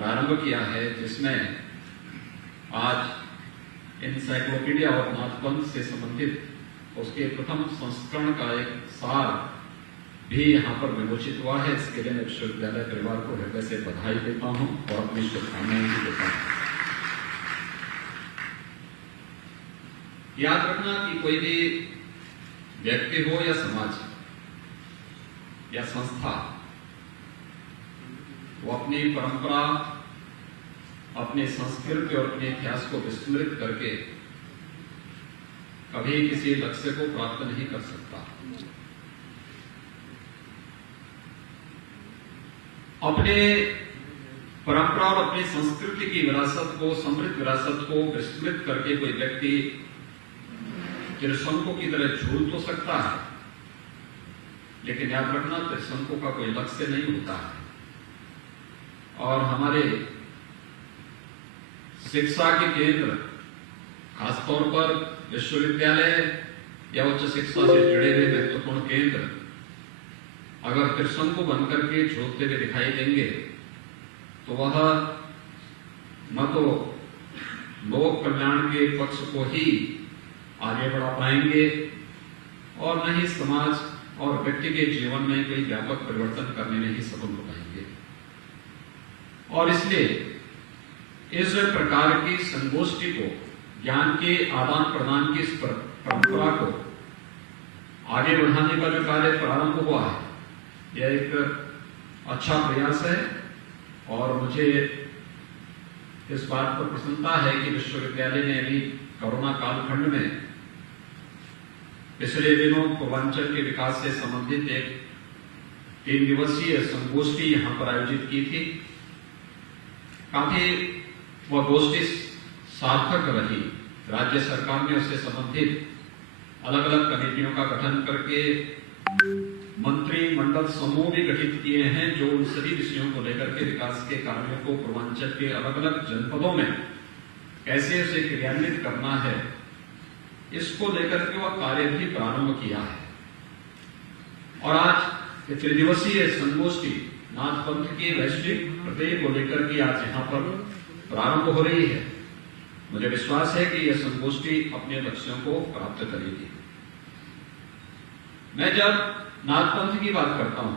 प्रारंभ किया है, जिसमें आज एनसाइक्लोपीडिया और नाथपंथ से संबंधित उसके प्रथम संस्करण का एक सार भी यहाँ पर विमोचित हुआ है। इसके लिए मैं विश्वविद्यालय परिवार को हृदय से बधाई देता हूँ और अपनी शुभकामनाएं भी देता हूँ। याद रखना कि कोई भी व्यक्ति हो या समाज या संस्था, वो अपनी परंपरा, अपनी संस्कृति और अपने इतिहास को विस्मृत करके कभी किसी लक्ष्य को प्राप्त नहीं कर सकता। अपने परंपरा और अपनी संस्कृति की विरासत को, समृद्ध विरासत को विस्मृत करके कोई व्यक्ति त्रिशंकु की तरह झूल तो सकता है, लेकिन याद रखना त्रिशंकु का कोई लक्ष्य नहीं होता है। और हमारे शिक्षा के केंद्र, खासतौर पर विश्वविद्यालय या उच्च शिक्षा से जुड़े हुए महत्वपूर्ण केंद्र अगर त्रिशंकु बनकर के झूलते हुए दिखाई देंगे तो वह न तो लोक कल्याण के पक्ष को ही आगे बढ़ा पाएंगे और न ही समाज और व्यक्ति के जीवन में कोई व्यापक परिवर्तन करने में ही सफल हो पाएंगे। और इसलिए इस प्रकार की संगोष्ठी को, ज्ञान के आदान प्रदान की इस परंपरा को आगे बढ़ाने का जो कार्य प्रारंभ हुआ है, यह एक अच्छा प्रयास है। और मुझे इस बात पर प्रसन्नता है कि विश्वविद्यालय ने अभी कोरोना कालखंड में पिछले दिनों पूर्वांचल के विकास से संबंधित एक 3 दिवसीय संगोष्ठी यहां पर आयोजित की थी। काफी वह गोष्ठी सार्थक रही। राज्य सरकार ने उससे संबंधित अलग अलग कमेटियों का गठन करके मंत्रिमंडल समूह भी गठित किए हैं, जो उन सभी विषयों को लेकर के विकास के कार्यों को पूर्वांचल के अलग अलग जनपदों में कैसे उसे क्रियान्वित करना है, इसको लेकर के वह कार्य भी प्रारंभ किया है। और आज 3 दिवसीय संगोष्ठी नाथपंथ के वैश्विक प्रत्यय को लेकर के आज यहाँ पर प्रारंभ हो रही है। मुझे विश्वास है कि यह संगोष्ठी अपने लक्ष्यों को प्राप्त करेगी। मैं जब नाथपंथ की बात करता हूं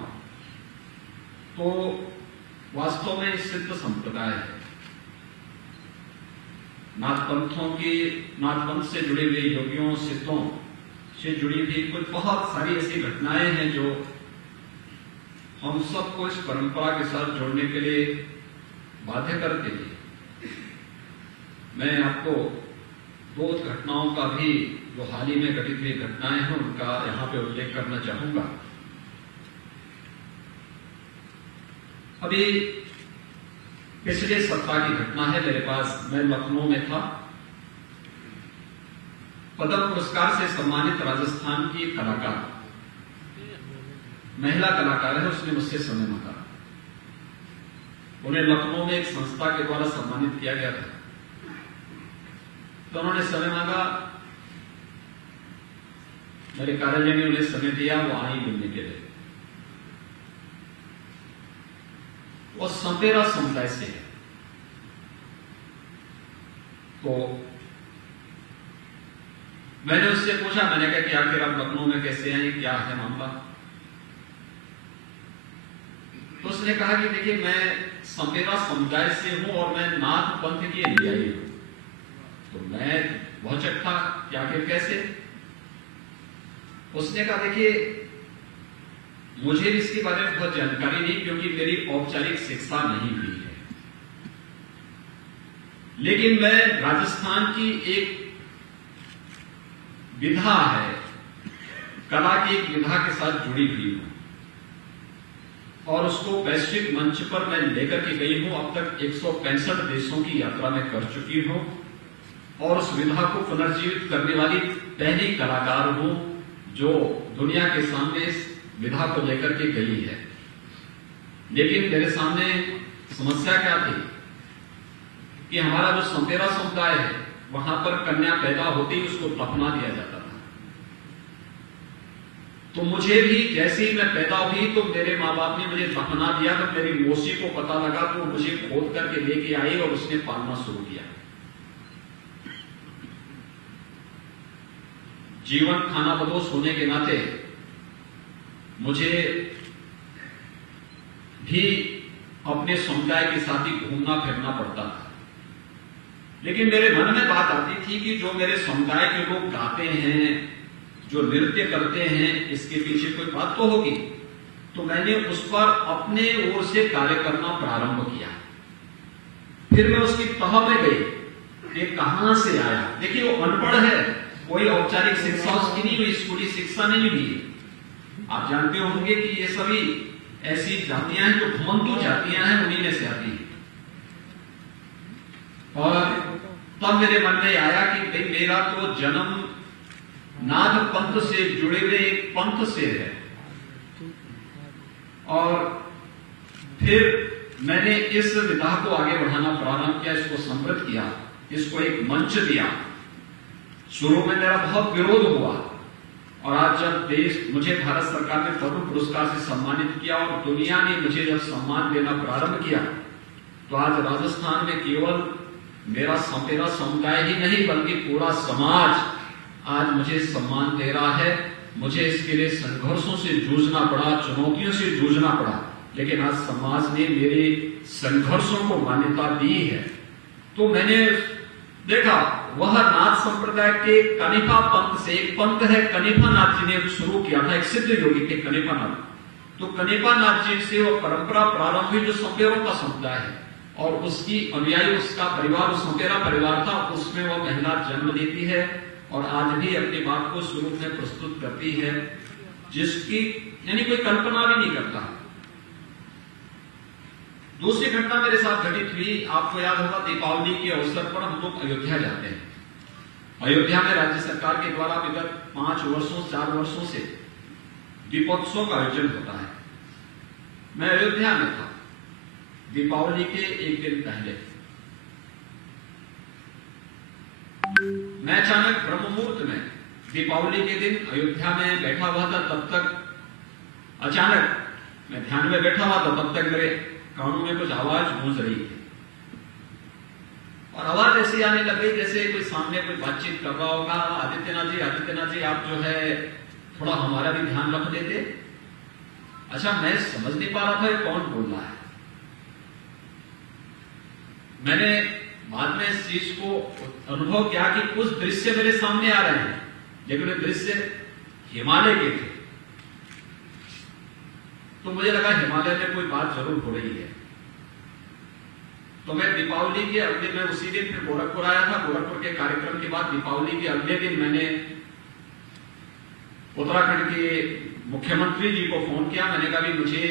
तो वास्तव में सिद्ध संप्रदाय है। नाथपंथ से जुड़े हुए योगियों, सिद्धों से जुड़ी हुई कुछ बहुत सारी ऐसी घटनाएं हैं जो हम सबको इस परंपरा के साथ जोड़ने के लिए बाध्य करते हैं। मैं आपको 2 घटनाओं का भी, जो हाल ही में घटित हुई घटनाएं हैं, उनका यहां पे उल्लेख करना चाहूंगा। अभी पिछले सप्ताह की घटना है मेरे पास। मैं लखनऊ में था। पद्म पुरस्कार से सम्मानित राजस्थान की कलाकार, महिला कलाकार है, उसने मुझसे समय मांगा। उन्हें लखनऊ में एक संस्था के द्वारा सम्मानित किया गया था, तो उन्होंने समय मांगा। मेरे कार्यालय ने उन्हें समय दिया, वो आई मिलने के लिए। वो संपेरा समुदाय से है। तो मैंने उससे पूछा, मैंने कहा कि आखिर आप लखनऊ में कैसे आए, क्या है मामला? तो उसने कहा कि देखिए, मैं संपेरा समुदाय से हूं और मैं नाथपंथ की अनुयायी हूं। तो मैं बहुत चक्का कि आखिर कैसे? उसने कहा देखिए, मुझे इसके बारे में बहुत जानकारी नहीं, क्योंकि मेरी औपचारिक शिक्षा नहीं हुई है, लेकिन मैं राजस्थान की एक विधा है, कला की एक विधा के साथ जुड़ी हुई हूं और उसको वैश्विक मंच पर मैं लेकर के गई हूं। अब तक 165 देशों की यात्रा में कर चुकी हूं और उस विधा को पुनर्जीवित करने वाली पहली कलाकार हूं जो दुनिया के सामने इस विधा को लेकर के गई है। लेकिन मेरे सामने समस्या क्या थी कि हमारा जो संपेरा समुदाय है, वहां पर कन्या पैदा होते ही उसको दफना दिया जाता था। तो मुझे भी जैसे ही मैं पैदा हुई तो मेरे माँ बाप ने मुझे दफना दिया। तो मेरी मौसी को पता लगा तो मुझे खोद करके लेके आई और उसने पालना शुरू किया। जीवन खाना बदोश होने के नाते मुझे भी अपने समुदाय के साथ ही घूमना फिरना पड़ता था। लेकिन मेरे मन में बात आती थी कि जो मेरे समुदाय के लोग गाते हैं, जो नृत्य करते हैं, इसके पीछे कोई बात तो होगी। तो मैंने उस पर अपने ओर से कार्य करना प्रारंभ किया। फिर मैं उसकी तह में गई, ये कहां से आया। देखिए वो अनपढ़ है, कोई औपचारिक शिक्षा उसकी नहीं हुई, स्कूली शिक्षा नहीं मिली। आप जानते होंगे कि ये सभी ऐसी जातियां हैं जो घुमंतु जातियां हैं, उन्हीं में से आती है। और तब मेरे मन में आया कि भाई मेरा तो जन्म नाथ पंथ से जुड़े हुए एक पंथ से है। और फिर मैंने इस विधा को आगे बढ़ाना प्रारंभ किया, इसको समृद्ध किया, इसको एक मंच दिया। शुरू में मेरा बहुत विरोध हुआ और आज जब देश मुझे भारत सरकार ने पद्म पुरस्कार से सम्मानित किया और दुनिया ने मुझे जब सम्मान देना प्रारंभ किया, तो आज राजस्थान में केवल मेरा समुदाय ही नहीं बल्कि पूरा समाज आज मुझे सम्मान दे रहा है। मुझे इसके लिए संघर्षों से जूझना पड़ा, चुनौतियों से जूझना पड़ा, लेकिन आज समाज ने मेरे संघर्षों को मान्यता दी है। तो मैंने देखा वह नाथ संप्रदाय के कनिपा पंथ से, एक पंथ है कनिपा नाथ जी ने शुरू किया था, एक सिद्ध योगी के कनिपा नाथ। तो कनिपा नाथ जी से वो परंपरा प्रारंभ हुई जो संपेरों का समुदाय है और उसकी अनुयायी, उसका परिवार, उस संपेरा परिवार था, उसमें वो महिला जन्म लेती है और आज भी अपनी बात को स्वरूप में प्रस्तुत करती है जिसकी यानी कोई कल्पना भी नहीं करता। दूसरी घटना मेरे साथ घटित हुई, आपको याद होगा दीपावली के अवसर पर हम लोग अयोध्या जाते हैं। अयोध्या में राज्य सरकार के द्वारा विगत 4 वर्षों से दीपोत्सव का आयोजन होता है। मैं अयोध्या में था दीपावली के एक दिन पहले। मैं अचानक ब्रह्म मुहूर्त में दीपावली के दिन अयोध्या में बैठा हुआ था। तब तक अचानक मैं ध्यान में बैठा हुआ था, तब तक मेरे कानों में कुछ आवाज गूंज रही थी और आवाज ऐसी आने लग गई जैसे कोई सामने कोई बातचीत कर रहा होगा, आदित्यनाथ जी आप जो है थोड़ा हमारा भी ध्यान रख देते। अच्छा, मैं समझ नहीं पा रहा था ये कौन बोल रहा है। मैंने बाद में इस चीज को अनुभव किया कि कुछ दृश्य मेरे सामने आ रहे हैं, लेकिन वे दृश्य हिमालय के थे। तो मुझे लगा हिमालय में कोई बात जरूर हो रही है। तो मैं दीपावली के अगले, मैं उसी दिन फिर गोरखपुर आया था। गोरखपुर के कार्यक्रम के बाद दीपावली के अगले दिन मैंने उत्तराखंड के मुख्यमंत्री जी को फोन किया। मैंने कहा भी मुझे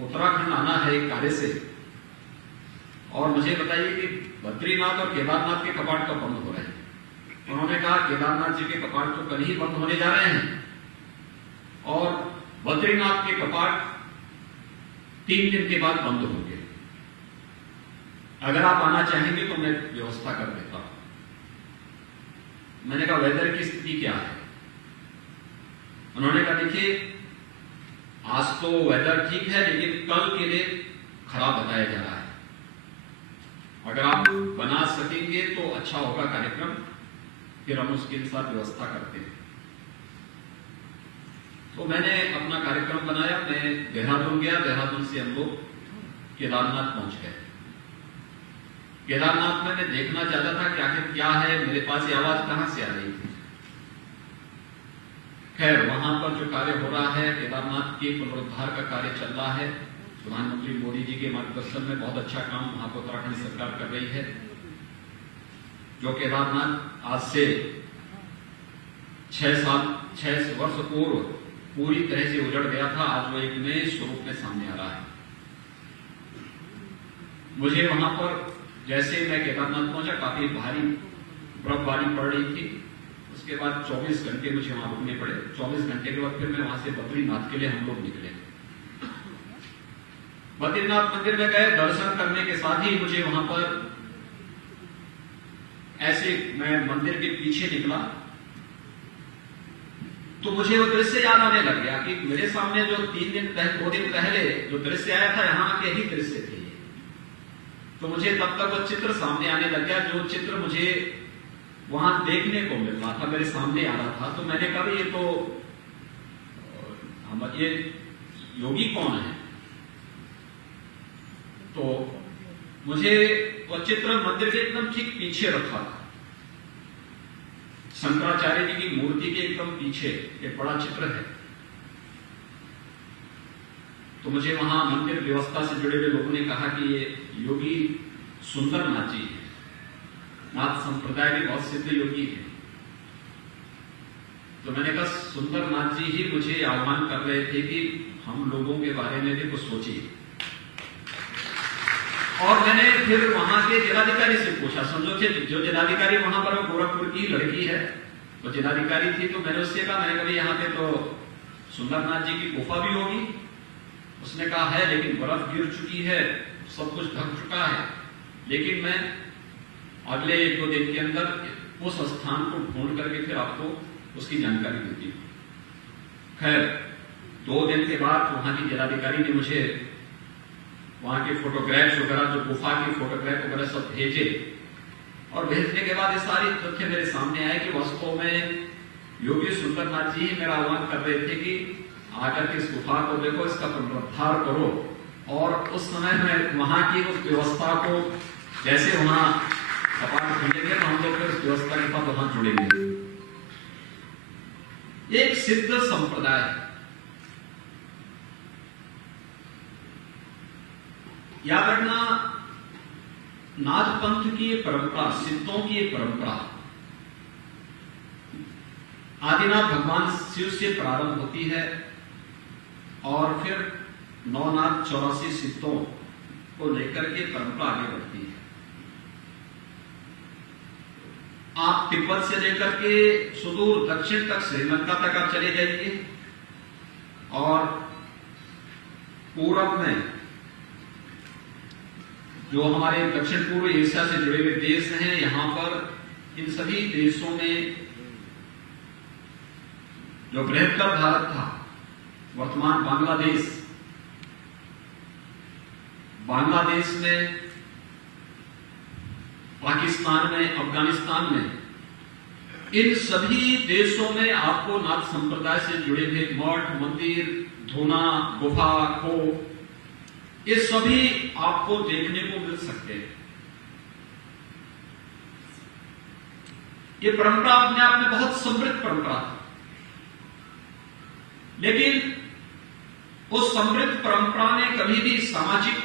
उत्तराखंड आना है एक कार्य से और मुझे बताइए कि बद्रीनाथ और केदारनाथ के कपाट कब बंद हो रहे हैं। उन्होंने कहा केदारनाथ जी के कपाट तो कल ही बंद होने जा रहे हैं और बद्रीनाथ के कपाट 3 दिन के बाद बंद होंगे। अगर आप आना चाहेंगे तो मैं व्यवस्था कर देता हूं। मैंने कहा वेदर की स्थिति क्या है। उन्होंने कहा देखिए आज तो वेदर ठीक है लेकिन कल के लिए खराब बताया जा रहा है। अगर आप बना सकेंगे तो अच्छा होगा कार्यक्रम, फिर हम उसके साथ व्यवस्था करते हैं। तो मैंने अपना कार्यक्रम बनाया। मैं देहरादून गया, देहरादून से हम लोग केदारनाथ पहुंच गए। केदारनाथ में मैं देखना चाहता था कि आखिर क्या है, मेरे पास ये आवाज कहां से आ रही थी। खैर वहां पर जो कार्य हो रहा है, केदारनाथ के पुनरुद्धार का कार्य चल रहा है। प्रधानमंत्री मोदी जी के मार्गदर्शन में बहुत अच्छा काम वहां पर उत्तराखंड सरकार कर रही है। जो केदारनाथ आज से 6 वर्ष पूर्व पूरी तरह से उजड़ गया था, आज वो एक नए स्वरूप में सामने आ रहा है। मुझे वहां पर जैसे मैं केदारनाथ पहुंचा, काफी भारी बर्फबारी पड़ रही थी। उसके बाद 24 घंटे मुझे वहां रुकने पड़े। 24 घंटे के बाद फिर मैं वहां से बद्रीनाथ के लिए हम लोग निकले। बद्रीनाथ मंदिर में गए, दर्शन करने के साथ ही मुझे वहां पर ऐसे, मैं मंदिर के पीछे निकला तो मुझे वो दृश्य याद आने लग गया कि मेरे सामने जो 2 दिन पहले जो दृश्य आया था, यहाँ के ही दृश्य थे। तो मुझे तब तक वो चित्र सामने आने लग गया, जो चित्र मुझे वहां देखने को मिल रहा था, मेरे सामने आ रहा था। तो मैंने कहा ये तो ये योगी कौन है? तो मुझे वो चित्र मंदिर के एकदम ठीक पीछे रखा था, शंकराचार्य जी की मूर्ति के एकदम पीछे एक बड़ा चित्र है। तो मुझे वहां मंदिर व्यवस्था से जुड़े हुए लोगों ने कहा कि ये योगी सुंदर नाथ जी है, नाथ संप्रदाय के बहुत सिद्ध योगी है। तो मैंने कहा सुंदर नाथ जी ही मुझे आह्वान कर रहे थे कि हम लोगों के बारे में भी कुछ सोचिए। और मैंने फिर वहां के जिलाधिकारी से पूछा, समझो कि जो जिलाधिकारी वहां पर गोरखपुर की लड़की है, वो जिलाधिकारी थी। तो मैंने उससे कहा, मैंने कहा यहाँ पे तो सुंदरनाथ जी की गुफा भी होगी। उसने कहा है, लेकिन बर्फ गिर चुकी है, सब कुछ ढक चुका है, लेकिन मैं अगले 1-2 दिन के अंदर उस स्थान को ढूंढ करके फिर आपको उसकी जानकारी देती हूं। खैर 2 दिन के बाद वहां की जिलाधिकारी ने मुझे वहां के फोटोग्राफ्स वगैरह, जो गुफा की फोटोग्राफ वगैरह सब भेजे। और भेजने के बाद ये सारी तथ्य मेरे सामने आए कि वास्तव में योगी सुंदरनाथ जी ही मेरा आह्वान कर रहे थे कि आकर के इस गुफा को देखो, इसका पुनरुद्धार करो। और उस समय में वहां की उस व्यवस्था को, जैसे वहां कपाट खुलेंगे तो हम लोग फिर उस व्यवस्था के साथ वहां जुड़ेंगे। एक सिद्ध संप्रदाय है। याद रखना, नाथ पंथ की ये परंपरा, सिद्धों की ये परंपरा आदिनाथ भगवान शिव से प्रारंभ होती है और फिर 9 नाथ 84 सिद्धों को लेकर के परंपरा आगे बढ़ती है। आप तिब्बत से लेकर के सुदूर दक्षिण तक, श्रीलंका तक आप चले जाइए, और पूरब में जो हमारे दक्षिण पूर्व एशिया से जुड़े हुए देश हैं, यहां पर इन सभी देशों में जो बृहत्तर भारत था, वर्तमान बांग्लादेश में, पाकिस्तान में, अफगानिस्तान में, इन सभी देशों में आपको नाथ संप्रदाय से जुड़े हुए मठ, मंदिर, धूना, गुफा, खो, ये सभी आपको देखने को मिल सकते हैं। ये परंपरा अपने आप में बहुत समृद्ध परंपरा है, लेकिन उस समृद्ध परंपरा ने कभी भी सामाजिक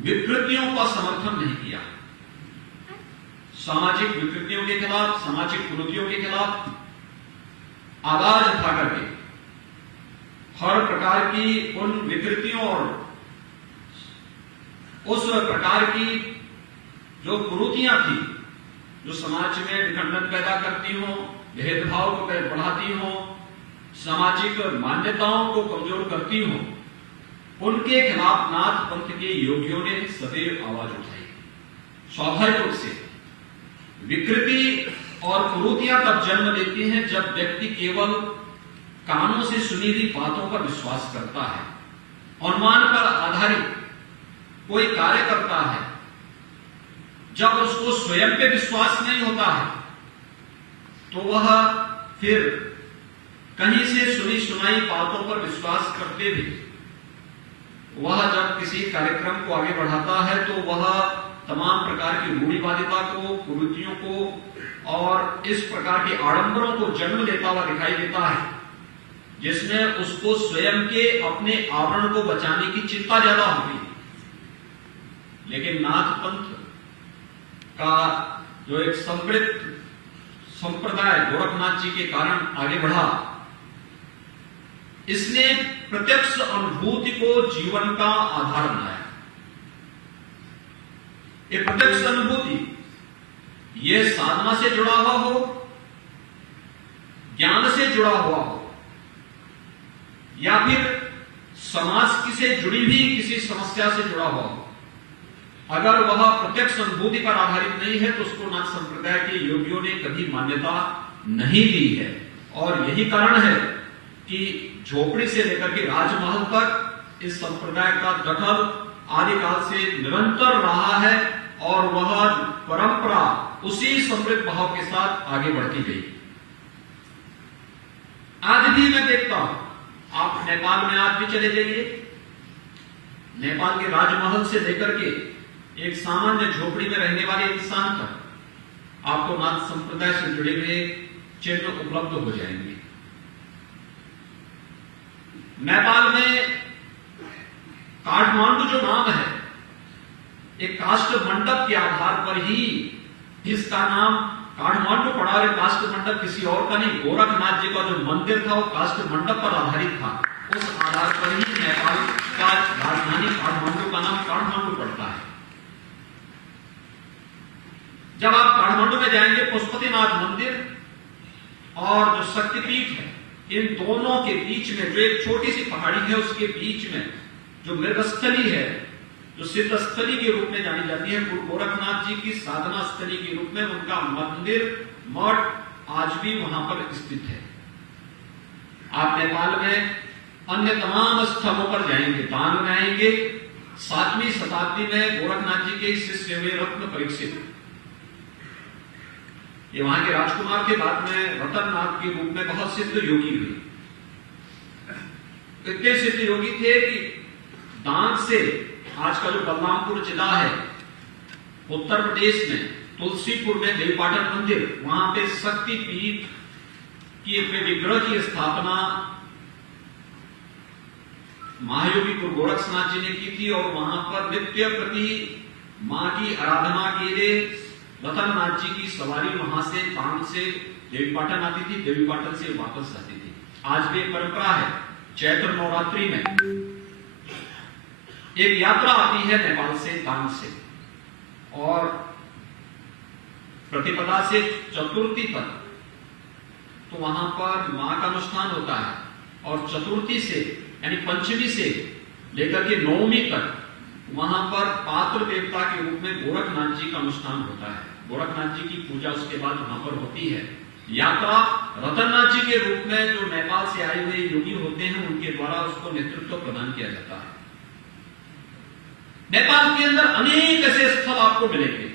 विकृतियों का समर्थन नहीं किया। सामाजिक विकृतियों के खिलाफ, सामाजिक कुरीतियों के खिलाफ आवाज उठा करके हर प्रकार की उन विकृतियों और उस प्रकार की जो कुरीतियां थी, जो समाज में विखंडन पैदा करती हो, भेदभाव को बढ़ाती हो, सामाजिक मान्यताओं को कमजोर करती हो, उनके खिलाफ नाथ पंथ के योगियों ने सदैव आवाज उठाई। स्वाभाविक रूप से विकृति और कुरीतियां तब जन्म लेती हैं जब व्यक्ति केवल कानों से सुनी हुई बातों पर विश्वास करता है, अनुमान पर आधारित कोई कार्य करता है। जब उसको स्वयं पे विश्वास नहीं होता है तो वह फिर कहीं से सुनी सुनाई बातों पर विश्वास करते भी वह जब किसी कार्यक्रम को आगे बढ़ाता है तो वह तमाम प्रकार की रूढ़िवादिता को, कुरीतियों को और इस प्रकार के आडंबरों को जन्म लेता हुआ दिखाई देता है, जिसमें उसको स्वयं के अपने आवरण को बचाने की चिंता ज्यादा होती है। लेकिन नाथ पंथ का जो एक समृद्ध संप्रदाय गोरखनाथ जी के कारण आगे बढ़ा, इसने प्रत्यक्ष अनुभूति को जीवन का आधार बनाया। ये प्रत्यक्ष अनुभूति ये साधना से जुड़ा हुआ हो, ज्ञान से जुड़ा हुआ हो, या फिर समाज की से जुड़ी हुई किसी समस्या से जुड़ा हुआ हो, अगर वह प्रत्यक्ष अनुभूति पर आधारित नहीं है तो उसको नाथ संप्रदाय के योगियों ने कभी मान्यता नहीं दी है। और यही कारण है कि झोपड़ी से लेकर के राजमहल तक इस संप्रदाय का दखल आदिकाल से निरंतर रहा है और वह परंपरा उसी समृद्ध भाव के साथ आगे बढ़ती गई। आज भी मैं देखता हूं, आप नेपाल में आज भी चले जाइए, नेपाल के राजमहल से लेकर के एक सामान्य झोपड़ी में रहने वाले इंसान तक आपको नाथ संप्रदाय से जुड़े हुए चिन्ह उपलब्ध हो जाएंगे। नेपाल में काठमांडू जो नाम है, एक काष्ठ मंडप के आधार पर ही इसका नाम काठमांडू पड़ा। और काष्ठ मंडप किसी और का नहीं, गोरखनाथ जी का जो मंदिर था वो काष्ठ मंडप पर आधारित था। उस आधार पर ही नेपाल का राजधानी काठमांडू का नाम काठमांडू पड़ता है। जब आप काठमांडू में जाएंगे, पशुपतिनाथ मंदिर और जो शक्तिपीठ है, इन दोनों के बीच में जो एक छोटी सी पहाड़ी है, उसके बीच में जो मृगस्थली है, जो सिद्ध स्थली के रूप में जानी जाती है, गुरु गोरखनाथ जी की साधना स्थली के रूप में उनका मंदिर मठ आज भी वहां पर स्थित है। आप नेपाल में अन्य तमाम स्थलों पर जाएंगे, दांग में आएंगे, 7वीं शताब्दी में गोरखनाथ जी के शिष्य हुए रत्न परीक्षित, ये वहां के राजकुमार के बाद में रतननाथ के रूप में बहुत सिद्ध योगी हुए। इतने सिद्ध योगी थे कि दांग से, आज का जो बलरामपुर जिला है उत्तर प्रदेश में, तुलसीपुर में देवीपाटन मंदिर, वहां पे शक्तिपीठ की विग्रह की स्थापना महायोगी गुरु गोरखनाथ जी ने की थी। और वहां पर नित्य प्रति मां की आराधना के लिए रतननाथ जी की सवारी वहां से तांग से देवीपाटन आती थी, देवीपाटन से वापस आती थी। आज भी एक परंपरा है, चैत्र नवरात्रि में एक यात्रा आती है नेपाल से तांग से, और प्रतिपदा से चतुर्थी तक तो वहां पर मां का अनुष्ठान होता है, और चतुर्थी से यानी पंचमी से लेकर के नवमी तक वहां पर पात्र देवता के रूप में गोरखनाथ जी का अनुष्ठान होता है। गोरखनाथ जी की पूजा उसके बाद वहां पर होती है। यात्रा रतननाथ जी के रूप में जो नेपाल से आए हुए योगी होते हैं, उनके द्वारा उसको नेतृत्व प्रदान किया जाता है। नेपाल के अंदर अनेक ऐसे स्थल आपको मिलेंगे,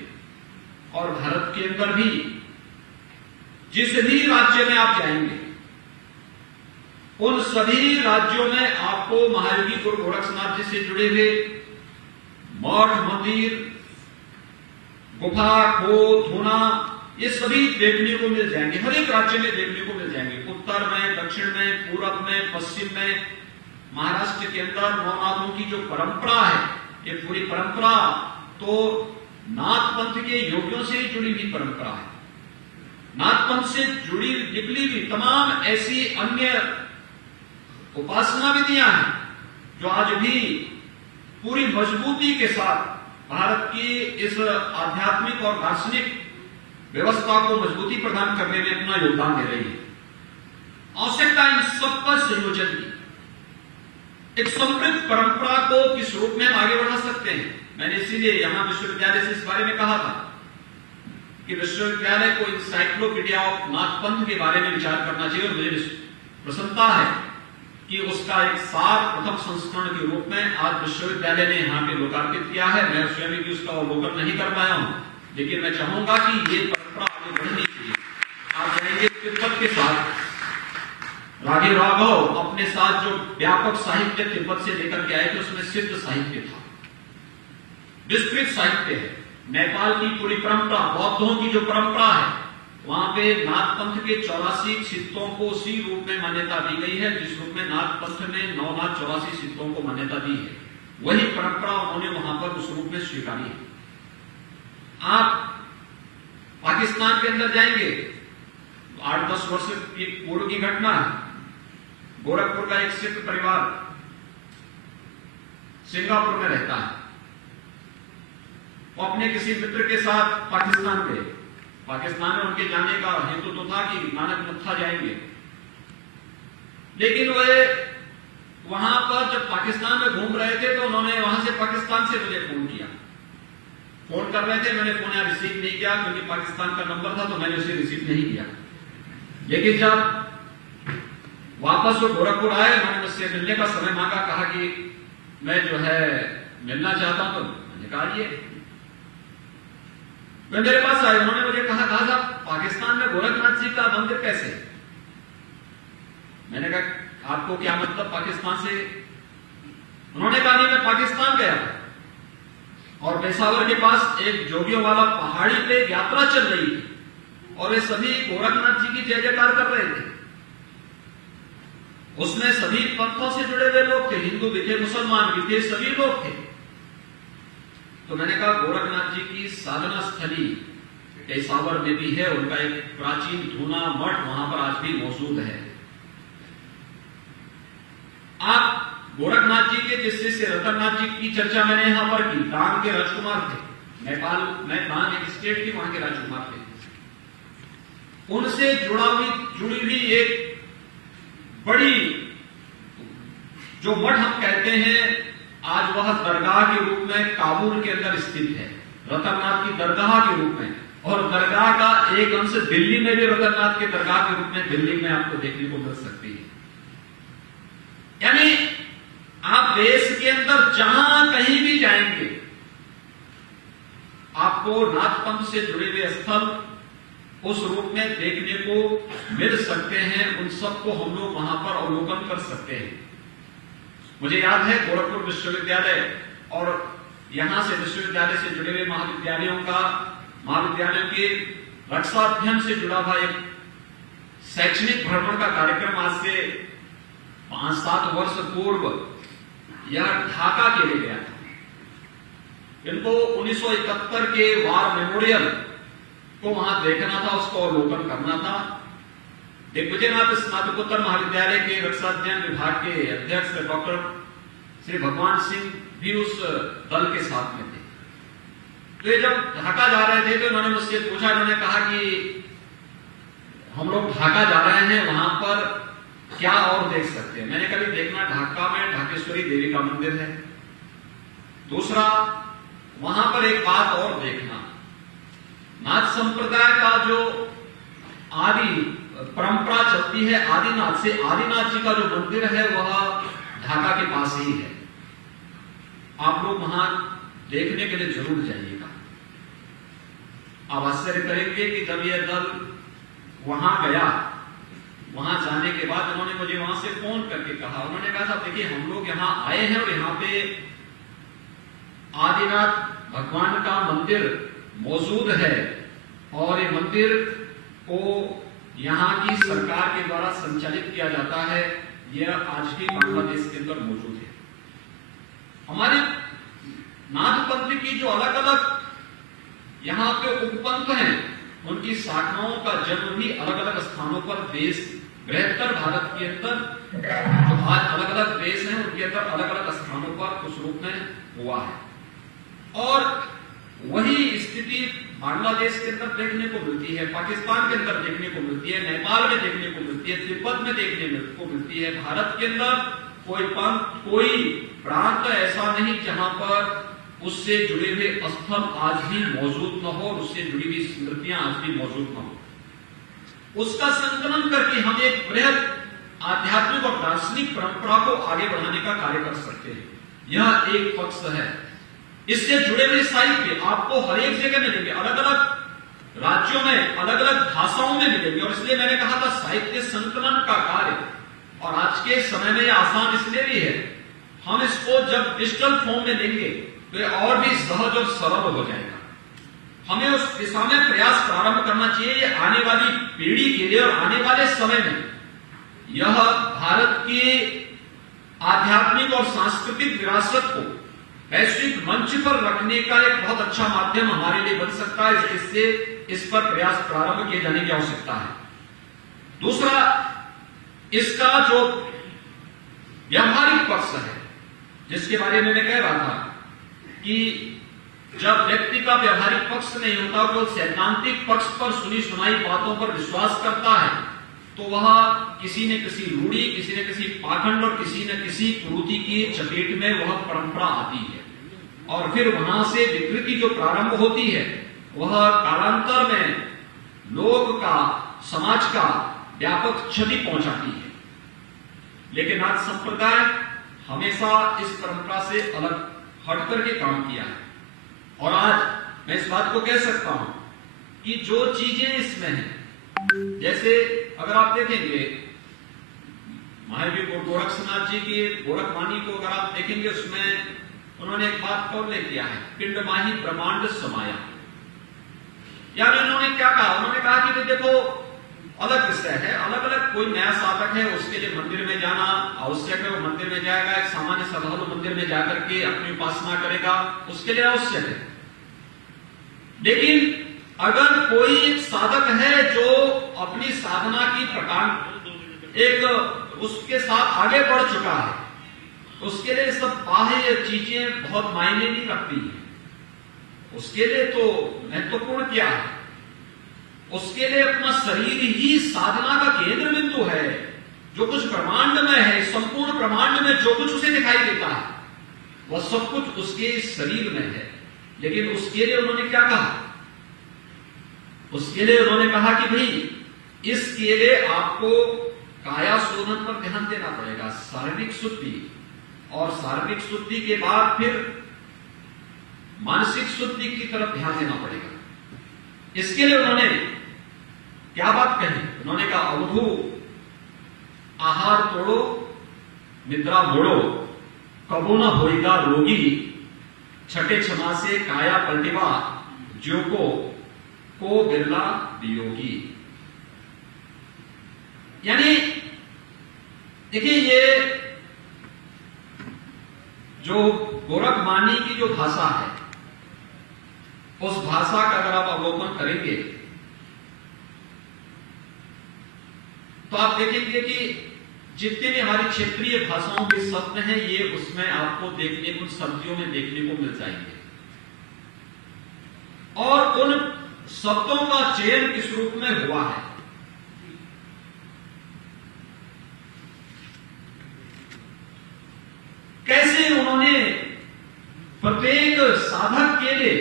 और भारत के अंदर भी जिस भी राज्य में आप जाएंगे, उन सभी राज्यों में आपको महायोगी गुरु गोरखनाथ जी से जुड़े हुए मठ, मंदिर, गुफा, खोह, धूना, ये सभी देखने को मिल जाएंगे। हर एक राज्य में देखने को मिल जाएंगे, उत्तर में, दक्षिण में, पूरब में, पश्चिम में। महाराष्ट्र के अंदर नवनाथों की जो परंपरा है, ये पूरी परंपरा तो नाथ पंथ के योगियों से ही जुड़ी हुई परंपरा है। नाथ पंथ से जुड़ी निकली हुई तमाम ऐसी अन्य उपासना विधियां हैं जो आज भी पूरी मजबूती के साथ भारत की इस आध्यात्मिक और दार्शनिक व्यवस्था को मजबूती प्रदान करने में अपना योगदान दे रही है। आवश्यकता इन सबका संयोजन की, एक समृद्ध परंपरा को किस रूप में हम आगे बढ़ा सकते हैं। मैंने इसीलिए यहां विश्वविद्यालय से इस बारे में कहा था कि विश्वविद्यालय को इंसाइक्लोपीडिया ऑफ नाथ पंथ के बारे में विचार करना चाहिए, और मुझे प्रसन्नता है कि उसका एक सार प्रथम संस्करण के रूप में आज विश्वविद्यालय ने यहां पे लोकार्पित किया है। मैं स्वयं भी उसका अवलोकन नहीं कर पाया हूं, लेकिन मैं चाहूंगा कि ये परंपरा आगे बढ़नी चाहिए। आप जाएंगे तिब्बत के साथ, राघव राघव अपने साथ जो व्यापक साहित्य तिब्बत से लेकर के आए थे, उसमें सिद्ध साहित्य था, विस्तृत साहित्य है। नेपाल की पूरी परंपरा, बौद्धों की जो परंपरा है, वहां पे नाथ पंथ के 84 सिद्धों को उसी रूप में मान्यता दी गई है जिस रूप में नाथ पंथ ने नवनाथ 84 सिद्धों को मान्यता दी है। वही परंपरा उन्होंने वहां पर उस रूप में स्वीकारी है। आप पाकिस्तान के अंदर जाएंगे, 8-10 वर्ष की पूर्व की घटना है। गोरखपुर का एक सिख परिवार सिंगापुर में रहता है, वो अपने किसी मित्र के साथ पाकिस्तान गए। पाकिस्तान में उनके जाने का हेतु तो था कि नानक मत्था जाएंगे, लेकिन वे वहां पर जब पाकिस्तान में घूम रहे थे तो उन्होंने वहां से पाकिस्तान से मुझे फोन किया। फोन कर रहे थे, मैंने फोन यहाँ रिसीव नहीं किया क्योंकि पाकिस्तान का नंबर था, तो मैंने उसे रिसीव नहीं किया। लेकिन जब वापस वो गोरखपुर आए, मैंने मुझसे मिलने का समय मांगा, कहा कि मैं जो है मिलना चाहता हूं। तो मैंने कहा ये वे मेरे पास आए, उन्होंने मुझे कहा साहब पाकिस्तान में गोरखनाथ जी का मंदिर कैसे? मैंने कहा आपको क्या मतलब पाकिस्तान से? उन्होंने कहा नहीं, मैं पाकिस्तान गया था और पेशावर के पास एक जोगियों वाला पहाड़ी पे यात्रा चल रही थी और वे सभी गोरखनाथ जी की जय जयकार कर रहे थे। उसमें सभी पंथों से जुड़े हुए लोग थे, हिंदू भी थे, मुसलमान भी थे, सभी लोग थे। तो मैंने कहा गोरखनाथ जी की साधना स्थली पेशावर में भी है, उनका एक प्राचीन धूना मठ वहां पर आज भी मौजूद है। आप गोरखनाथ जी के जिस शिष्य रतननाथ जी की चर्चा मैंने यहां पर की, डांग के राजकुमार थे, नेपाल में डांग एक स्टेट थी, वहां के राजकुमार थे। उनसे जुड़ी हुई एक बड़ी जो मठ हम कहते हैं, आज वह दरगाह के रूप में काबुल के अंदर स्थित है, रतननाथ की दरगाह के रूप में। और दरगाह का एक अंश दिल्ली में भी रतननाथ के दरगाह के रूप में दिल्ली में आपको देखने को मिल सकती है। यानी आप देश के अंदर जहां कहीं भी जाएंगे, आपको नाथ पंथ से जुड़े हुए स्थल उस रूप में देखने को मिल सकते हैं। उन सबको हम लोग वहां पर अवलोकन कर सकते हैं। मुझे याद है गोरखपुर विश्वविद्यालय और यहां से विश्वविद्यालय से जुड़े हुए महाविद्यालयों के रक्षा अध्ययन से जुड़ा हुआ एक शैक्षणिक भ्रमण का कार्यक्रम आज से 5-7 वर्ष पूर्व यह ढाका के लिए गया था। इनको 1971 के वार मेमोरियल को वहां देखना था, उसको अवलोकन करना था। दिग्विजयनाथ स्नातकोत्तर महाविद्यालय के रक्षा अध्ययन विभाग के अध्यक्ष डॉक्टर श्री भगवान सिंह भी उस दल के साथ में थे। तो ये जब ढाका जा रहे थे तो इन्होंने मुझसे पूछा, इन्होंने कहा कि हम लोग ढाका जा रहे हैं, वहां पर क्या और देख सकते हैं? मैंने कभी देखना, ढाका में ढाकेश्वरी देवी का मंदिर है। दूसरा, वहां पर एक बात और देखना, नाथ संप्रदाय का जो आदि परंपरा चलती है आदिनाथ से, आदिनाथ जी का जो मंदिर है वह ढाका के पास ही है। आप लोग वहां देखने के लिए जरूर जाइएगा। आप आश्चर्य करेंगे कि जब यह दल वहां गया, वहां जाने के बाद उन्होंने मुझे वहां से फोन करके कहा, उन्होंने कहा था देखिए हम लोग यहां आए हैं और यहां पे आदिनाथ भगवान का मंदिर मौजूद है और ये मंदिर को यहां की सरकार के द्वारा संचालित किया जाता है। यह आज भी बांग्लादेश के अंदर मौजूद है। हमारे नाथ पंथ की जो अलग अलग यहां पे उपपंथ हैं, उनकी शाखाओं का जन्म भी अलग अलग स्थानों पर देश बृहत्तर भारत के अंदर जो आज अलग अलग देश हैं उनके अंदर अलग अलग स्थानों पर उस रूप में हुआ है। और वही स्थिति बांग्लादेश के अंदर देखने को मिलती है, पाकिस्तान के अंदर देखने को मिलती है, नेपाल में देखने को मिलती है, तिब्बत में देखने को मिलती है। भारत के अंदर कोई पंथ, कोई प्रांत ऐसा नहीं जहां पर उससे जुड़े हुए स्थल आज भी मौजूद न हो और उससे जुड़ी हुई स्मृतियां आज भी मौजूद न हो। उसका संकलन करके हम एक बृहद आध्यात्मिक और दार्शनिक परंपरा को आगे बढ़ाने का कार्य कर सकते हैं। यह एक पक्ष है। इससे जुड़े हुए साहित्य आपको हर एक जगह मिलेंगे, अलग अलग राज्यों में अलग अलग भाषाओं में मिलेंगे। और इसलिए मैंने कहा था साहित्य संकलन का कार्य, और आज के समय में यह आसान इसलिए भी है, हम इसको जब डिजिटल फॉर्म में लेंगे तो यह और भी सहज और सरल हो जाएगा। हमें उस दिशा में प्रयास प्रारंभ करना चाहिए। ये आने वाली पीढ़ी के लिए और आने वाले समय में यह भारत की आध्यात्मिक और सांस्कृतिक विरासत को वैश्विक मंच पर रखने का एक बहुत अच्छा माध्यम हमारे लिए बन सकता है। इससे इस पर प्रयास प्रारंभ किए जाने की आवश्यकता है। दूसरा, इसका जो व्यावहारिक पक्ष है, जिसके बारे में मैं कह रहा था कि जब व्यक्ति का व्यावहारिक पक्ष नहीं होता, वो सैद्धांतिक पक्ष पर सुनी सुनाई बातों पर विश्वास करता है, तो वह किसी न किसी रूढ़ी, किसी न किसी पाखंड और किसी न किसी कुरीति की चपेट में वह परंपरा आती है और फिर वहां से विकृति जो प्रारंभ होती है वह कालांतर में लोग का, समाज का व्यापक क्षति पहुंचाती है। लेकिन आज संप्रदाय हमेशा इस परंपरा से अलग हट करके काम किया है। और आज मैं इस बात को कह सकता हूं कि जो चीजें इसमें हैं, जैसे अगर आप देखेंगे महावीर गोरक्षनाथ जी की गोरखवाणी को अगर आप देखेंगे, उसमें उन्होंने एक बात का उल्लेख किया है, पिंड माही ब्रह्मांड समाया। यानी उन्होंने क्या कहा, उन्होंने कहा कि देखो अलग विषय है, अलग अलग कोई नया साधक है, उसके लिए मंदिर में जाना आवश्यक है, वो मंदिर में जाएगा, एक सामान्य श्रद्धालु मंदिर में जाकर के अपनी उपासना करेगा, उसके लिए आवश्यक है। लेकिन अगर कोई एक साधक है जो अपनी साधना की प्रकार एक उसके साथ आगे बढ़ चुका है, उसके लिए सब बाह्य चीजें बहुत मायने नहीं रखती है। उसके लिए तो महत्वपूर्ण क्या है, उसके लिए अपना शरीर ही साधना का केंद्र बिंदु है। जो कुछ ब्रह्मांड में है, संपूर्ण ब्रह्मांड में जो कुछ उसे दिखाई देता है, वह सब कुछ उसके शरीर में है। लेकिन उसके लिए उन्होंने क्या कहा, उसके लिए उन्होंने कहा कि भाई इसके लिए आपको काया शोधन पर ध्यान देना पड़ेगा, शारीरिक शुद्धि, और शारीरिक शुद्धि के बाद फिर मानसिक शुद्धि की तरफ ध्यान देना पड़ेगा। इसके लिए उन्होंने क्या बात कही, उन्होंने कहा अवधू आहार तोड़ो निद्रा मोड़ो, कबो न होएगा रोगी, छठे क्षमा से काया पलटिवा, जो को बिरला वियोगी। यानी देखिए, ये जो गोरखवाणी की जो भाषा है, उस भाषा का अगर आप अवलोकन करेंगे तो आप देखेंगे कि जितने भी हमारी क्षेत्रीय भाषाओं के शब्द हैं, ये उसमें आपको देखने को, शब्दों में देखने को मिल जाएंगे। और उन शब्दों का चयन किस रूप में हुआ है, कैसे उन्होंने प्रत्येक साधक के लिए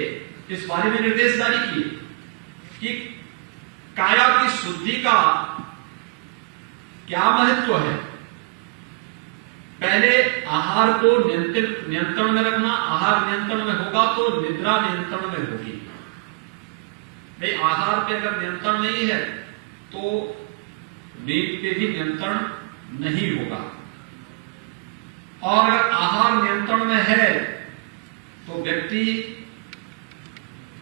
इस बारे में निर्देश जारी किए कि काया की शुद्धि का क्या महत्व है। पहले आहार को नियंत्रण में रखना, आहार नियंत्रण में होगा तो निद्रा नियंत्रण में होगी। भाई आहार पे अगर नियंत्रण नहीं है तो नींद पे भी नियंत्रण नहीं होगा, और अगर आहार नियंत्रण में है तो व्यक्ति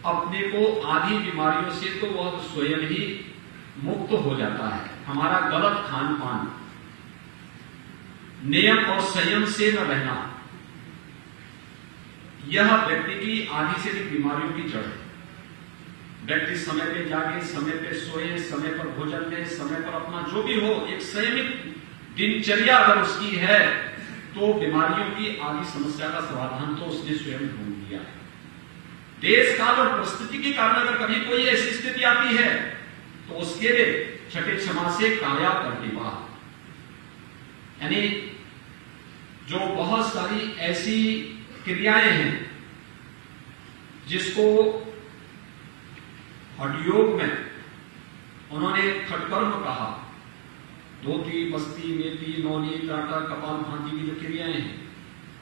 अपने को आदि बीमारियों से तो वह स्वयं ही मुक्त हो जाता है। हमारा गलत खान पान, नियम और संयम से न रहना, यह व्यक्ति की आदि से अधिक बीमारियों की जड़ है। व्यक्ति समय पे जागे, समय पे सोए, समय पर भोजन ले, समय पर अपना जो भी हो, एक संयमित दिनचर्या अगर उसकी है तो बीमारियों की आदि समस्या का समाधान तो उसने स्वयं ढूंढ लिया है। देश काल और परिस्थिति के कारण अगर कभी कोई ऐसी स्थिति आती है तो उसके लिए छठे क्षमा से काया प्रतिभा, यानी जो बहुत सारी ऐसी क्रियाएं हैं जिसको हठयोग में उन्होंने खटकर्म कहा, धोती, बस्ती, नेति, नौली, टाटा, कपाल भांति की जो क्रियाएं हैं,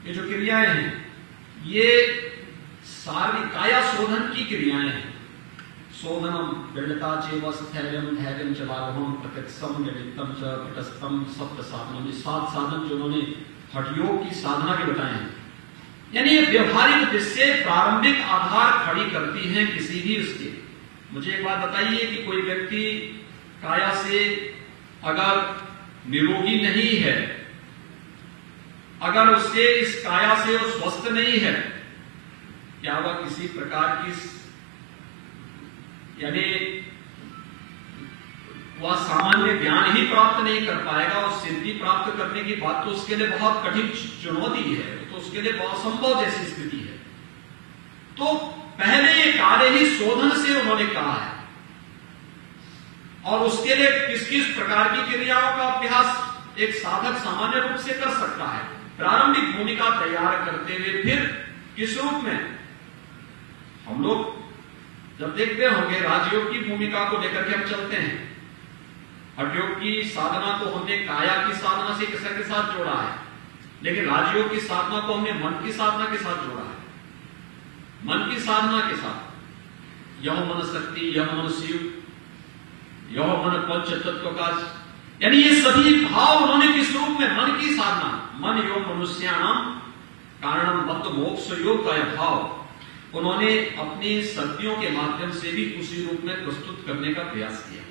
ये जो क्रियाएं हैं ये सारी काया शोधन की क्रियाएं हैं। शोधनम दृढ़ता चेव स्थैर्यम धैर्यम च लाघवम प्रत्यक्षम निमित्तम च पटस्थम सप्त साधनम, ये 7 साधन जो उन्होंने हठयोग की साधना के बताए हैं। यानी ये व्यवहारिक दृष्टि प्रारंभिक आधार खड़ी करती हैं किसी भी उसके। मुझे एक बात बताइए कि कोई व्यक्ति काया से अगर निरोगी नहीं है, अगर उसके इस काया से वो स्वस्थ नहीं है, क्या वह किसी प्रकार की, यानी वह सामान्य ज्ञान ही प्राप्त नहीं कर पाएगा और सिद्धि प्राप्त करने की बात तो उसके लिए बहुत कठिन चुनौती है, तो उसके लिए बहुत असंभव जैसी स्थिति है। तो पहले ये कार्य ही शोधन से उन्होंने कहा है, और उसके लिए किस किस प्रकार की क्रियाओं का अभ्यास एक साधक सामान्य रूप से कर सकता है। प्रारंभिक भूमिका तैयार करते हुए फिर किस रूप में हम लोग जब देखते होंगे राजयोग की भूमिका को लेकर के हम चलते हैं हठयोग की साधना को हमने काया की साधना से के साथ जोड़ा है, लेकिन राजयोग की साधना को हमने मन की साधना के साथ जोड़ा है। मन की साधना के साथ यह मन शक्ति, यह मन शिव, यह मन पंच तत्व का, यानी ये सभी भाव उन्होंने किस रूप में, मन की साधना, मन योग मनुष्याणाम कारणम मत मोक्ष योग का यह भाव उन्होंने अपनी शक्तियों के माध्यम से भी उसी रूप में प्रस्तुत करने का प्रयास किया।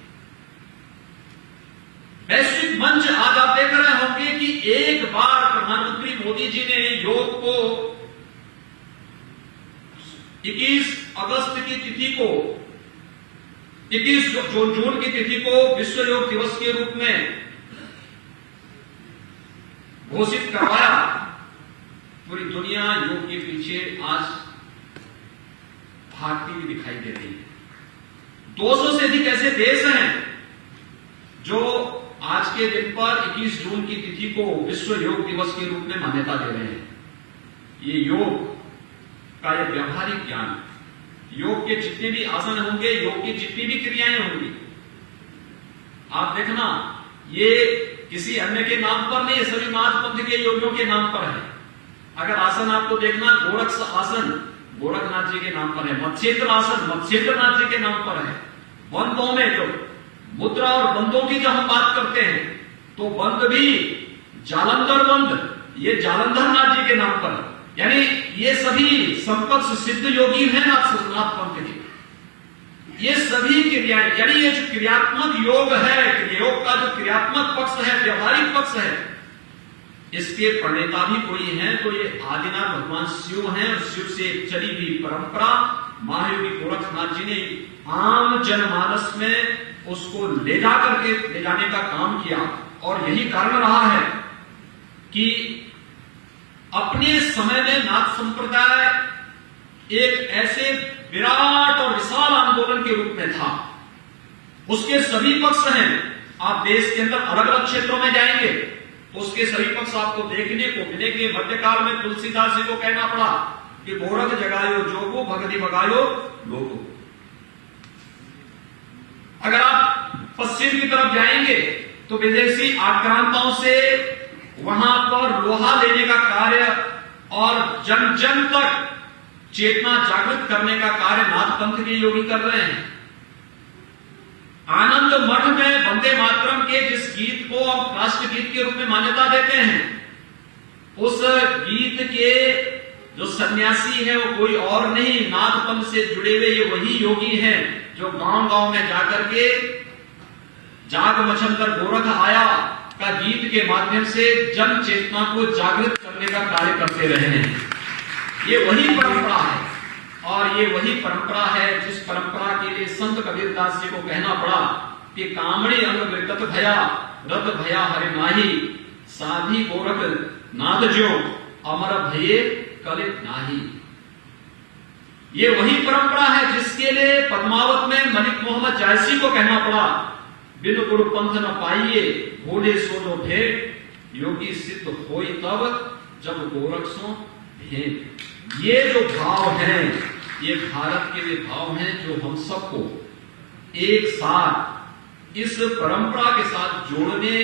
वैश्विक मंच आज आप देख रहे होंगे कि एक बार प्रधानमंत्री मोदी जी ने योग को 21 अगस्त की तिथि को, 21 जून की तिथि को विश्व योग दिवस के रूप में घोषित करवाया। पूरी दुनिया योग के पीछे आज भागती हुई दिखाई दे रही है। 200 से अधिक ऐसे देश हैं जो आज के दिन पर 21 जून की तिथि को विश्व योग दिवस के रूप में मान्यता दे रहे हैं। ये योग का ये व्यवहारिक ज्ञान, योग के जितने भी आसन होंगे, योग की जितनी भी क्रियाएं होंगी, आप देखना ये किसी अन्य के नाम पर नहीं, सभी महापंथ के योगियों के नाम पर है। अगर आसन आपको देखना, गोरक्ष आसन गोरखनाथ जी के नाम पर है, मत्स्येंद्र आसन मत्स्येंद्रनाथ जी के नाम पर है। बंदों में जो मुद्रा और बंदों की जब हम बात करते हैं तो बंद भी जालंधर बंद, ये जालंधर नाथ जी के नाम पर, यानी ये सभी संकल्प सिद्ध योगी हैं नाथ पंथ के। ये सभी क्रियाएं, यानी ये जो क्रियात्मक योग है, योग का जो क्रियात्मक पक्ष है, व्यवहारिक पक्ष है, इसके प्रणेता भी कोई हैं तो ये आदिनाथ भगवान शिव हैं। और शिव से चली हुई परंपरा महायोगी गोरखनाथ जी ने आम जनमानस में उसको ले जाने का काम किया। और यही कारण रहा है कि अपने समय में नाथ संप्रदाय एक ऐसे विराट और विशाल आंदोलन के रूप में था। उसके सभी पक्ष हैं। आप देश के अंदर अलग अलग क्षेत्रों में जाएंगे तो उसके सभी पक्ष आपको देखने को मिलेंगे। मध्यकाल में तुलसीदास जी को कहना पड़ा कि गोरख जगायो जोगो भगति भगायो लोगो। अगर आप पश्चिम की तरफ जाएंगे तो विदेशी आक्रांताओं से वहां पर लोहा लेने का कार्य और जन जन तक चेतना जागृत करने का कार्य नाथ पंथ के योगी कर रहे हैं। आनंद मठ में वंदे मातरम के जिस गीत को हम राष्ट्रगीत के रूप में मान्यता देते हैं, उस गीत के जो सन्यासी है वो कोई और नहीं, नाथ पंथ से जुड़े हुए ये वही योगी हैं जो गांव गांव में जाकर के जाग मछंदर गोरख आया का गीत के माध्यम से जन चेतना को जागृत करने का कार्य करते रहे हैं। ये वही परंपरा है और ये वही परंपरा है जिस परंपरा के लिए संत कबीरदास जी को कहना पड़ा कि कामड़ी अंग विरत भया रत भया हरि नाही, साधी गोरख नाथ जो अमर भये कलित नाही। ये वही परंपरा है जिसके लिए पद्मावत में मलिक मोहम्मद जायसी को कहना पड़ा बिन गुरु पंथ न पाइए भोले सोनो भेंट, योगी सिद्ध होई तब जब गोरख सो भेंट। ये जो भाव हैं, ये भारत के वे भाव हैं जो हम सबको एक साथ इस परंपरा के साथ जोड़ने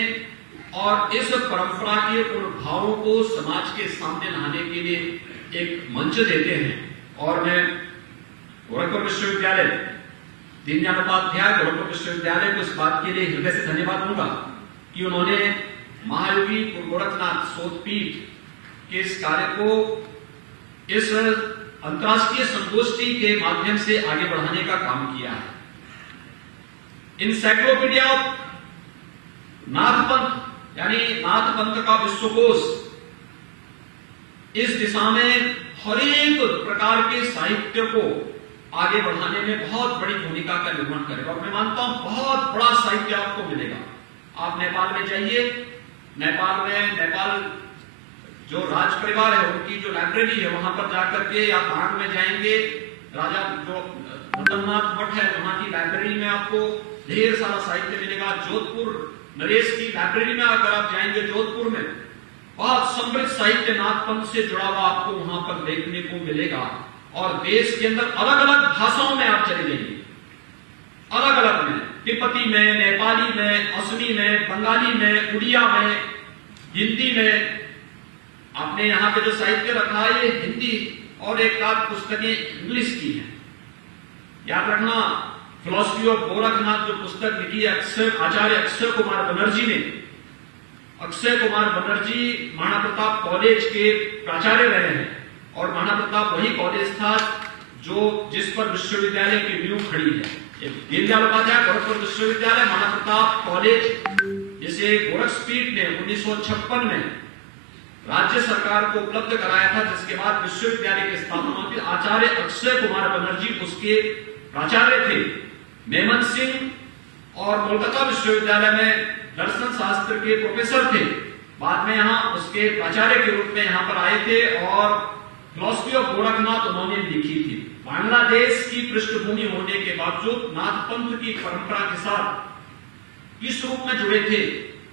और इस परंपरा के उन भावों को समाज के सामने लाने के लिए एक मंच देते हैं। और मैं गोरखपुर विश्वविद्यालय, दीनदयाल उपाध्याय गोरखपुर विश्वविद्यालय को इस बात के लिए हृदय से धन्यवाद दूंगा कि उन्होंने महायोगी गोरखनाथ शोधपीठ के इस कार्य को इस अंतर्राष्ट्रीय संगोष्ठी के माध्यम से आगे बढ़ाने का काम किया है। इंसाइक्लोपीडिया ऑफ नाथ पंथ यानी नाथ पंथ का विश्वकोश इस दिशा में हर एक प्रकार के साहित्य को आगे बढ़ाने में बहुत बड़ी भूमिका का निर्वहन करेगा। और मैं मानता हूं बहुत बड़ा साहित्य आपको मिलेगा। आप नेपाल में जाइए, नेपाल जो राज परिवार है उनकी जो लाइब्रेरी है वहां पर जाकर के या भाग में जाएंगे, राजा जो रतननाथ मठ है वहां की लाइब्रेरी में आपको ढेर सारा साहित्य मिलेगा। जोधपुर नरेश की लाइब्रेरी में अगर आप जाएंगे जोधपुर में बहुत समृद्ध साहित्य नाथ पंथ से जुड़ा हुआ आपको वहां पर देखने को मिलेगा। और देश के अंदर अलग अलग भाषाओं में आप चले जाइए, अलग अलग में तिब्बती में, नेपाली में, असमी में, बंगाली में, उड़िया में, हिंदी में। आपने यहां पे जो साहित्य रखा है ये हिंदी और एक आध पुस्तकें इंग्लिश की हैं। याद रखना, फिलॉसफी ऑफ गोरखनाथ जो पुस्तक लिखी है आचार्य अक्षय कुमार बनर्जी ने। अक्षय कुमार बनर्जी महाराणा प्रताप कॉलेज के प्राचार्य रहे हैं और महाराणा प्रताप वही कॉलेज था जिस पर विश्वविद्यालय की नींव खड़ी है। दीनदयाल उपाध्याय गोरखपुर विश्वविद्यालय, महाराणा प्रताप कॉलेज जिसे गोरखपीठ ने 1956 में राज्य सरकार को उपलब्ध कराया था, जिसके बाद विश्वविद्यालय की स्थापना हुई। आचार्य अक्षय कुमार बनर्जी उसके प्राचार्य थे। मेमन सिंह और कोलकाता विश्वविद्यालय में दर्शन शास्त्र के प्रोफेसर थे। बाद में यहां उसके प्राचार्य के रूप में यहां पर आए थे और फिलॉसफी ऑफ गोरखनाथ उन्होंने लिखी थी। बांग्लादेश की पृष्ठभूमि होने के बावजूद नाथ पंथ की परंपरा के साथ किस रूप में जुड़े थे,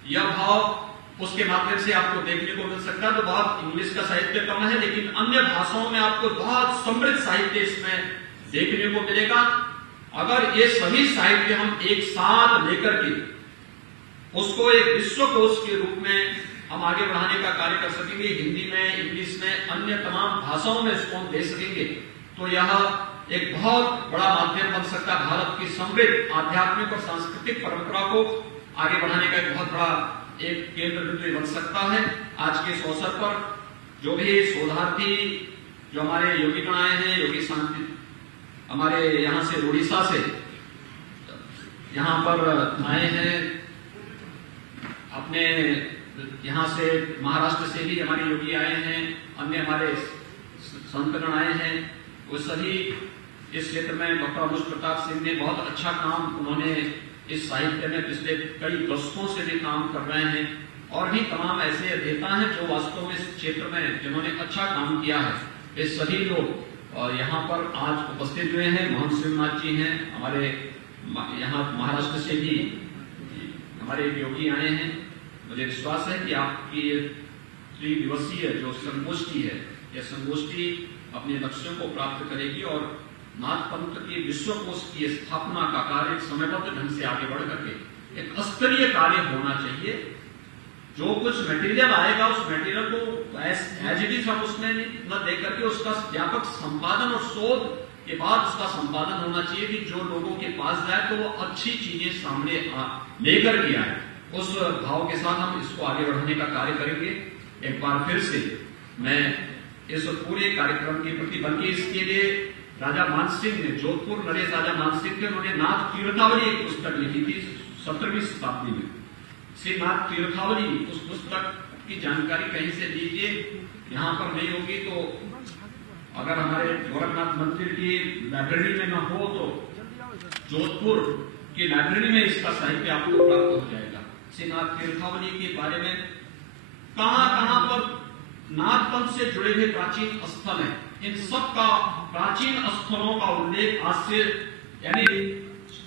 यह भाव उसके माध्यम से आपको देखने को मिल सकता है। तो बहुत इंग्लिश का साहित्य कम है, लेकिन अन्य भाषाओं में आपको बहुत समृद्ध साहित्य इसमें देखने को मिलेगा। अगर ये सभी साहित्य हम एक साथ लेकर के उसको एक विश्वकोश के रूप में हम आगे बढ़ाने का कार्य कर सकेंगे, हिंदी में, इंग्लिश में, अन्य तमाम भाषाओं में इसको हम दे सकेंगे, तो यह एक बहुत बड़ा माध्यम बन सकता है भारत की समृद्ध आध्यात्मिक और सांस्कृतिक परंपरा को आगे बढ़ाने का एक बहुत बड़ा एक केंद्र बिंदु बन सकता है। आज के इस अवसर पर जो भी शोधार्थी जो हमारे योगी गण आए हैं, योगी शांति हमारे यहाँ से उड़ीसा से यहाँ पर आए हैं, अपने यहाँ से महाराष्ट्र से भी हमारे योगी आए हैं, अन्य हमारे संतगण आए हैं, वो सभी इस क्षेत्र में डॉक्टर अनुज प्रताप सिंह ने बहुत अच्छा काम उन्होंने इस साहित्य में पिछले कई दशकों से भी काम कर रहे हैं और भी तमाम ऐसे अध्येता हैं जो वास्तव में इस क्षेत्र में जिन्होंने अच्छा काम किया है। ये सभी लोग यहाँ पर आज उपस्थित हुए हैं। मोहन सिंहनाथ जी हैं, हमारे यहाँ महाराष्ट्र से भी हमारे योगी आए हैं। मुझे विश्वास है कि आपकी ये 3 दिवसीय जो संगोष्ठी है, यह संगोष्ठी अपने लक्ष्यों को प्राप्त करेगी और नाथ पंथ की विश्वकोश की स्थापना का कार्य समयबद्ध ढंग से आगे बढ़ करके एक स्तरीय कार्य होना चाहिए। जो कुछ मटेरियल आएगा उस मटेरियल को एज इट इज हम उसमें न दे करके उसका व्यापक संपादन और शोध के बाद उसका संपादन होना चाहिए कि जो लोगों के पास जाए तो वो अच्छी चीजें सामने लेकर के आए। उस भाव के साथ हम इसको आगे बढ़ाने का कार्य करेंगे। एक बार फिर से मैं इस पूरे कार्यक्रम के प्रति, बल्कि इसके लिए राजा मानसिंह ने, जोधपुर नरेश राजा मानसिंह थे, उन्होंने नाथ तीर्थावली एक पुस्तक लिखी थी 17वीं शताब्दी में। श्री नाथ तीर्थावली, उस पुस्तक की जानकारी कहीं से लीजिए, यहाँ पर नहीं होगी तो अगर हमारे गोरखनाथ मंदिर की लाइब्रेरी में न हो तो जोधपुर की लाइब्रेरी में इसका साहित्य आपको प्राप्त हो जाएगा। श्री नाथ तीर्थावली के बारे में कहां पर नाथ पंथ से जुड़े हुए प्राचीन स्थल हैं, इन सब का प्राचीन स्थलों का उल्लेख आज से यानी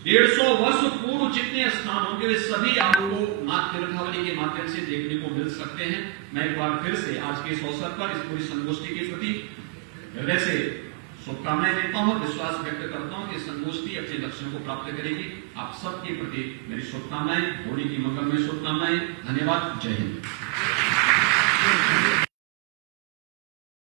150 वर्ष पूर्व जितने स्थान होंगे वे सभी आपको नाथ तीर्थावली के माध्यम से देखने को मिल सकते हैं। मैं एक बार फिर से आज के इस अवसर पर इस पूरी संगोष्ठी के प्रति हृदय से शुभकामनाएं देता हूं, विश्वास व्यक्त करता हूं कि संगोष्ठी अपने लक्ष्यों को प्राप्त करेगी। आप सबके प्रति मेरी शुभकामनाएं, होली की मंगलमय शुभकामनाएं। धन्यवाद। जय हिंद।